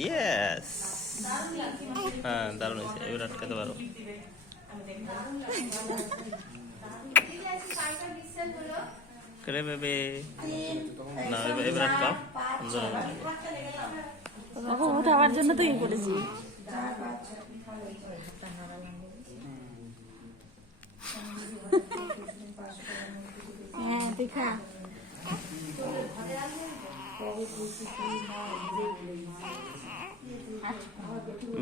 Yes, হ্যাঁ দারুণ হয়েছে, এবার আটকাতে পারো। করে বেবে না, এবার আটকাও, সুন্দর হবে। উঠাবার জন্য তো ইয়ে করেছি। হ্যাঁ দেখা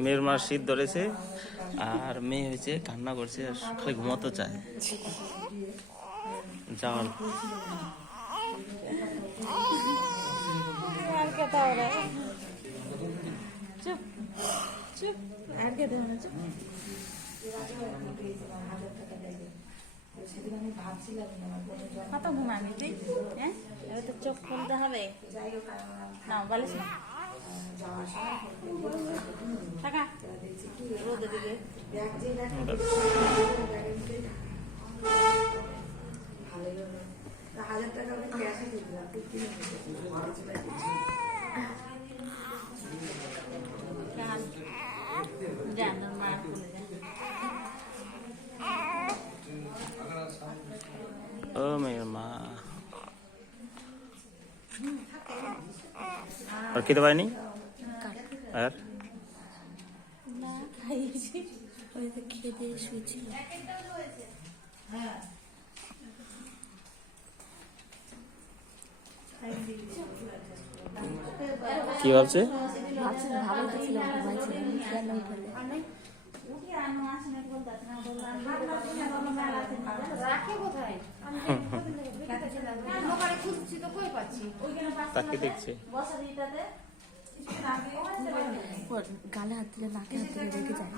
মেয়ের মার শীত ধরেছে আর মেয়ে হয়েছে কান্না করছে আর খালি ঘুমাতে চায়। যাওয়ার আর খেতে হবে, চুপ চুপ, আর খেতে হবে, চুপ। কত ঘুমাবি তুই? হ্যাঁ, এবার তো চোখ খুলতে হবে। না বলিস না, টাকা রোদে দিকে যান মার খুলে যান। ও মেয়ের মা আর খেতে পারিনি আর না খাইয়েছি, ওই তো খেতে শুয়েছিল। কি ভাবছে? ভালো তো ছিল, তাকে দেখছে, গালে হাত দিলে নাকে হাত দিলে রেগে যায়,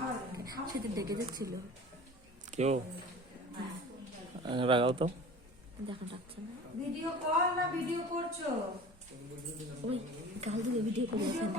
সেদিন রেগে যাচ্ছিল। কেউ রাগাও তো, দেখো ডাকছে না, ভিডিও কল না ভিডিও করছো? ওই গাল দিলে ভিডিও করে